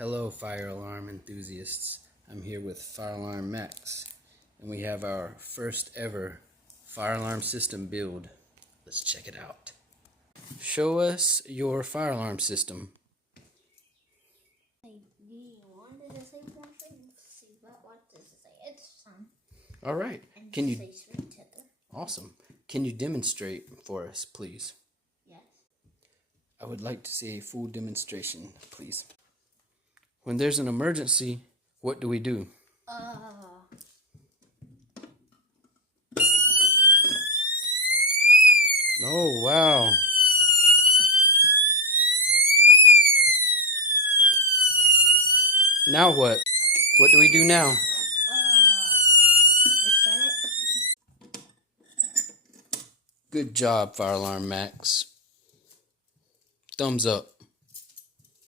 Hello, fire alarm enthusiasts. I'm here with Fire Alarm Max, and we have our first ever fire alarm system build. Let's check it out. Show us your fire alarm system. All right. Can you? Awesome. Can you demonstrate for us, please? Yes. I would like to see a full demonstration, please. When there's an emergency, what do we do? Oh, wow. Now what? What do we do now? Reset it. Good job, Fire Alarm Max. Thumbs up.